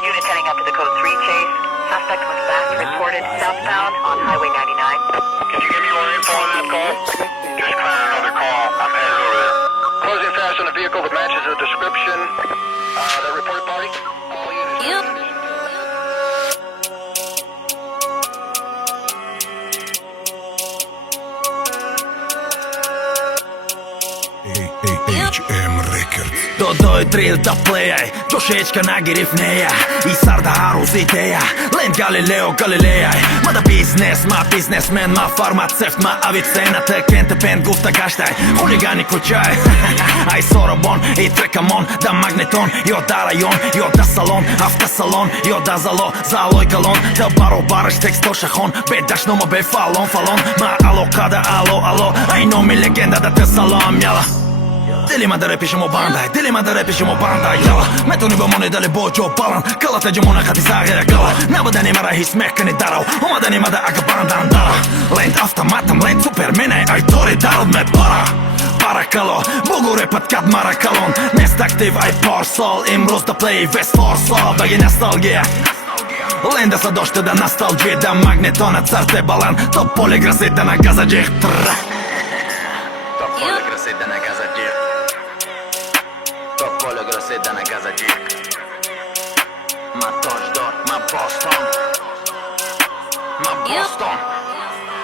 Units heading up to the code 3 chase. Suspect was last reported southbound on Highway 99. Can you give me more info on that call? Just clearing another call. I'm headed over there. Closing fast on a vehicle that matches the description. The report party. All units. Yep. HM Records. Dodoj drill da plejaj, Jošečka nagiri v neja I sarda aruziteja, Land Galileo Galilejaj. Mada biznesmen, ma farmaceut, ma avicena Te kente pen gufta gashtaj, huligani kućaj Aj sorobon, I trekamon, da magneton Jo da rajon, jo da salon, aftasalon Jo da zaloj galon Da baro baraš tekst to šahon Bedaš noma be falon Ma alo kada alo Aj no mi legenda da te salam jala Dilima da repišemo bandaj jala Metoni bomoni da li bođo balan Kala teđe mona kad izagera gala Nabada nima rahi smeka ni darao Omada nima da aga bandan dara Land автоматом, land supermene Aj tori darod me Parakalo, mogu repat kad marakalon Nest aktiv, aj parsol Imruz da play, vest forsol Da je nostalgija Lenda sad došte da nostalgije Da magnetona carte balan To polje grasi da na gazađih To polje grasi da na gazađih To polje grasi da na gazađih Ma toždor, ma Boston Ma Boston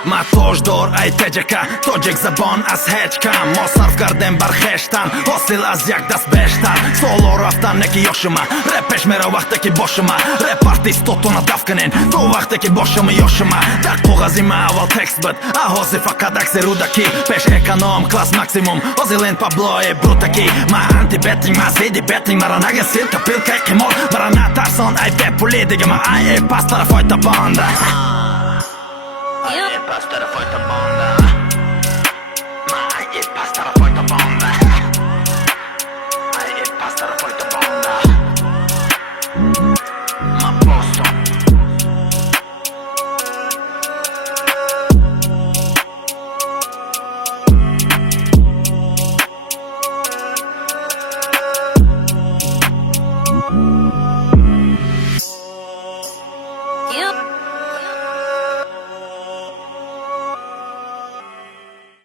Ma toždor, aj teđeka Tođek za bon, as hećkam Mosarf garden bar heštan Osil azjak das beštan Solo raftan neki jošima Repeš mera vahteki bošima Reparti stoto na dafkanen To vahteki bošima jošima Tak pogazima aval tekstbet A hozi fakadak se rudaki Peš ekonom, klas maksimum Ozilen Pablo je brutaki Ma anti-betting, ma zidi betting Mara nagen silka pilka eki mol Mara natarson, aj bepolidiga Ma aj pastora fojta banda Pastora fojta banda